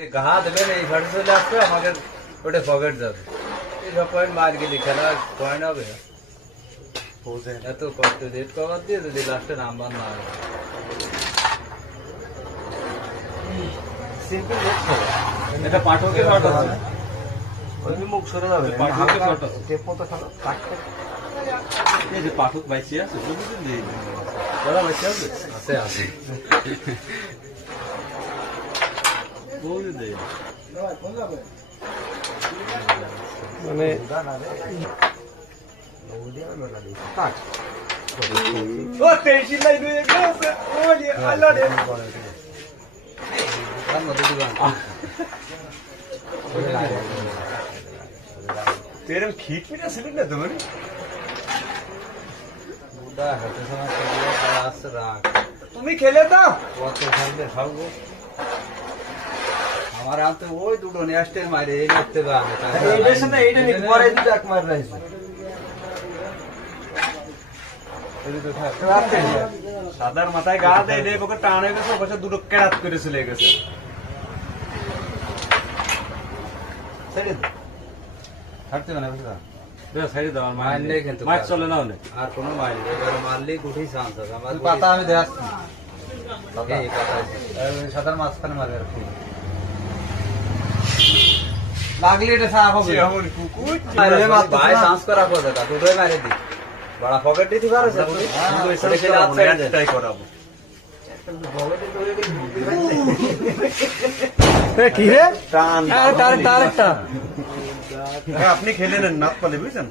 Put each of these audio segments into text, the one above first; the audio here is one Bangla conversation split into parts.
ঘা দেবেন এই ঘাটে চলে আসবে আমাকে ওটা পকেট যাবে এইসব পয়েন্ট মার গেলে খেলা পয়েন্ট হবে এত কষ্ট রেট কভার দিয়ে যদি লাস্টে নাম্বার না হয় সিম্পল দেখছো এটা পাঠকের শট আছে ওই মুখ সরে যাবে পাঠকের শট টেপ মতো খালো কাটতে এই যে পাঠক বাইসি আছে বুঝলেন যে বড় বাইসি আছে আছে আছে বুঝলে মানে ও টেনশন নাই দুই গেছে ওলি আল্লাহ রে তেরম খিট মিটা ছিল না তোমার বুদা হাতে সময় খেলে আসছে রাগ তুমি খেলে দাও কত খেলবে খাবো আমার আনতে ওই দুটো নেস্টের মারে এই করতে পারে এইটার সাথে এইটা নি পরে দুটো এক মার রাইছে সাদার মাথায় গা দেয় রে ওকে টানে গেছে ওকে দুটো কেরাত করে চলে গেছে ছেড়ে দে ছাড়তে না বুঝলা সাইড দাও মাইন্ড নেই কিন্তু মাছ চলে না অনেক আর কোনো মাইন্ড নেই এবার মারলেই গুঠি চান্স আছে আমার পাতা আমি দেখাচ্ছি এই পাতা সাঁতার মাঝখানে মাঝে রাখি লাগলে এটা সাফ হবে এমন কুকুর ভাই চান্স করা কথা তা দুটোই মারে দি বড় পকেট দিতে পারো সে একটাই করাবো কি রে টান তার একটা আপনি খেলে নেন নাক পালে বুঝছেন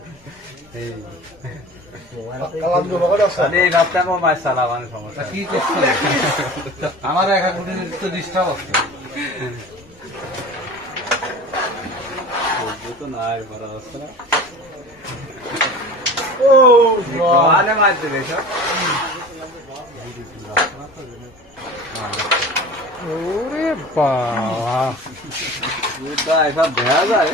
এই রাস্তায় আমার মাছ চালাবানোর সমস্যা কি করছো আমার একা গুটি তো ডিস্টার্ব হচ্ছে তো নাই বড় অবস্থা ও মানে মাছ দেবে সব ওরে বাবা এসব দেখা যায়